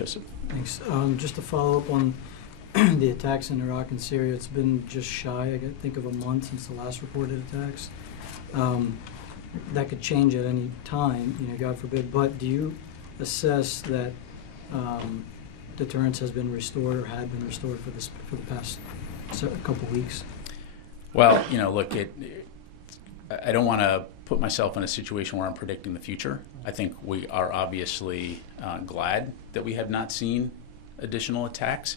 Joseph. Thanks. Just to follow up on the attacks in Iraq and Syria, it's been just shy, I think, of a month since the last reported attacks. That could change at any time, God forbid. But do you assess that deterrence has been restored or had been restored for the past couple weeks? Well, look, I don't want to put myself in a situation where I'm predicting the future. I think we are obviously glad that we have not seen additional attacks,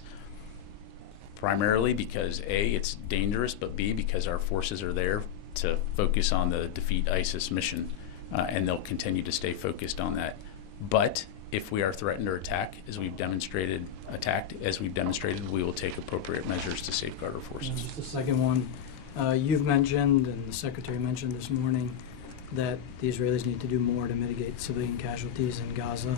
primarily because A, it's dangerous, but B, because our forces are there to focus on the defeat ISIS mission, and they'll continue to stay focused on that. But if we are threatened or attacked, as we've demonstrated, we will take appropriate measures to safeguard our forces. And just the second one, you've mentioned, and the Secretary mentioned this morning, that the Israelis need to do more to mitigate civilian casualties in Gaza.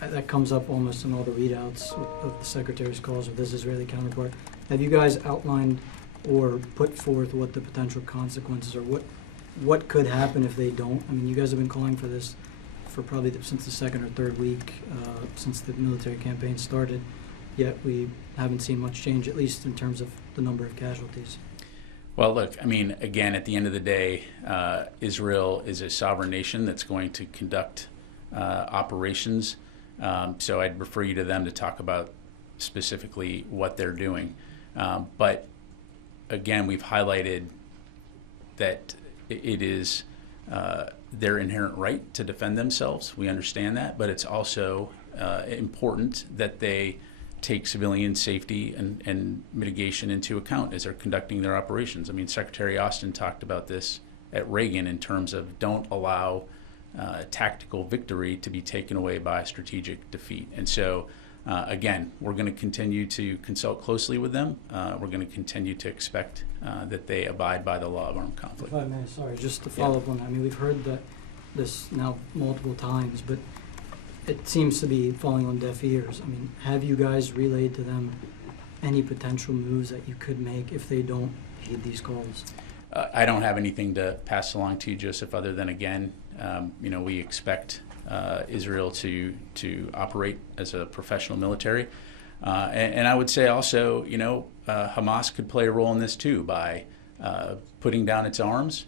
That comes up almost in all the readouts of the Secretary's calls with his Israeli counterpart. Have you guys outlined or put forth what the potential consequences or what could happen if they don't? I mean, you guys have been calling for this for probably since the second or third week since the military campaign started, yet we haven't seen much change, at least in terms of the number of casualties. Well, look, I mean, again, at the end of the day, Israel is a sovereign nation that's going to conduct operations. So I'd refer you to them to talk about specifically what they're doing. But again, we've highlighted that it is their inherent right to defend themselves. We understand that, but it's also important that they take civilian safety and mitigation into account as they're conducting their operations. I mean, Secretary Austin talked about this at Reagan in terms of don't allow tactical victory to be taken away by strategic defeat. And so, again, we're going to continue to consult closely with them. We're going to continue to expect that they abide by the law of armed conflict. If I may, sorry, just to follow up on that. I mean, we've heard this now multiple times, but it seems to be falling on deaf ears. I mean, have you guys relayed to them any potential moves that you could make if they don't heed these calls? I don't have anything to pass along to you, Joseph, other than, again, we expect Israel to operate as a professional military. And I would say also, Hamas could play a role in this too by putting down its arms,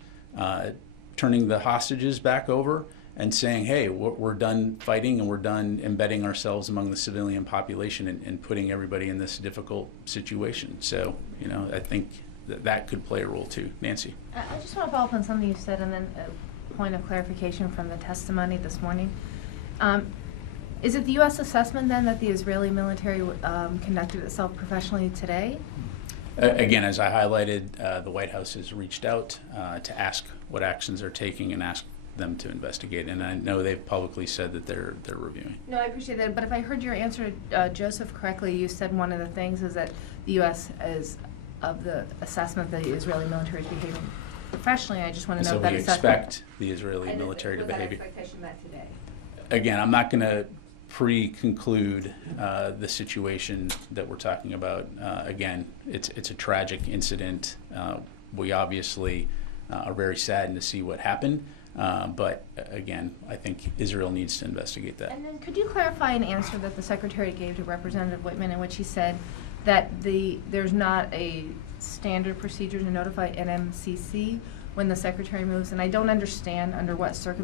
turning the hostages back over, and saying, hey, we're done fighting and we're done embedding ourselves among the civilian population and putting everybody in this difficult situation. So, I think that could play a role too. Nancy? I just want to follow up on something you said and then a point of clarification from the testimony this morning. Is it the U.S. assessment then that the Israeli military conducted itself professionally today? Again, as I highlighted, the White House has reached out to ask what actions they're taking and ask them to investigate, and I know they've publicly said that they're reviewing. No, I appreciate that, but if I heard your answer, Joseph, correctly, you said one of the things is that the U.S. is of the assessment that the Israeli military is behaving professionally. I just want to know so if that we expect the Israeli military to behave. Expectation met today? Again, I'm not going to pre-conclude the situation that we're talking about. Again, it's a tragic incident. We obviously are very saddened to see what happened. But again, I think Israel needs to investigate that. And then could you clarify an answer that the Secretary gave to Representative Whitman in which he said that there's not a standard procedure to notify NMCC when the Secretary moves? And I don't understand under what circumstances